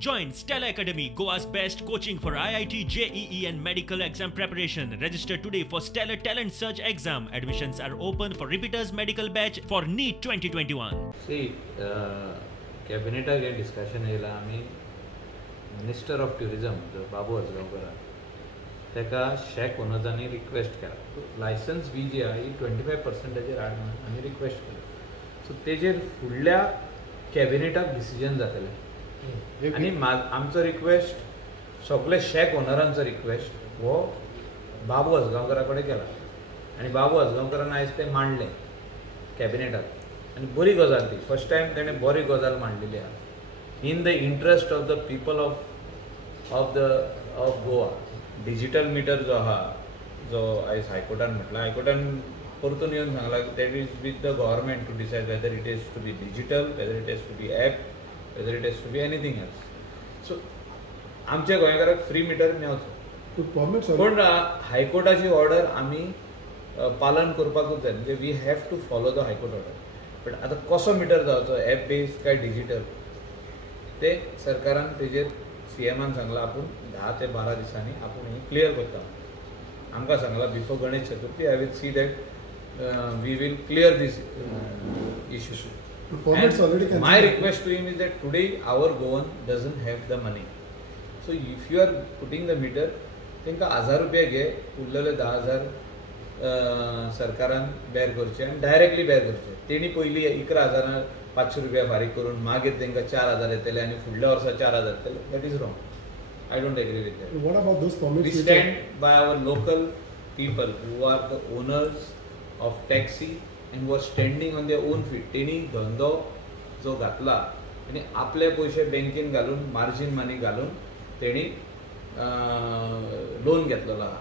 Join Stella Academy, Goa's best coaching for IIT, JEE and medical exam preparation. Register today for Stellar Talent Search exam. Admissions are open for repeaters medical batch for NEET 2021. See, cabinet again discussion येयला आमी minister of tourism जो बाबू आजगांवकर तेका शेक ओनर्सांनी request केला licence fee जी आहे ही 25% हाड म्हणून आमी request केली सो तेजेर फुडल्या कॅबिनेटाक डिसिजन जातलें आनी आमचो रिक्वेस्ट सगळे शेक ओनरांचो रिक्वेस्ट हो बाबू आजगांवकरा कडेन केला आनी बाबू आजगांवकरान आयज तें मांडलें कॅबिनेटाक आनी बरी गजाल ती फर्स्ट टायम तेणें बरी गजाल मांडलेली आहा in the interest of the people of Goa digital meter जो आहा जो आयज हायकोर्टान म्हटला हायकोर्टान परतून येवन सांगला that is with the government to decide whether it is to be digital whether it is to be app whether it is to be anything else so आमच्या गोंयकाराक फ्री मिटर मेळचो पूण हायकोर्टाची ऑर्डर आमी पालन करपाकूच जाय म्हणजे we have to follow the high court order but आतां कसो मिटर जावचो ॲप बेस्ड काय डिजिटल ते सरकारान तेजेर CMान सांगला आपूण 10 ते 12 दिसांनी आपूण ही क्लियर करता आमकां सांगला before Ganesh Chaturthi I will see that we will clear this issue my request to him is that today our Goan doesn't have the money so if you are putting the meter तेंका 1000 रुपया घे उरलेले 10,000 सरकारान बेर करचे आनी डायरेक्टली बेर करचे तेणी पयलीं 11,500 रुपया फारीक करून मागीर तेंका 4,000 येतले आनी फुडल्या वर्सा 4,000 येतले that is wrong I don't agree with that What about those permits? We stand by our local people who are the owners of taxi and who are standing on their own feet. तेणी धंदो जो घातला तेणी आपले पयशे बँकेन घालून margin मनी घालून तेणी लोन घेतलेलो आहा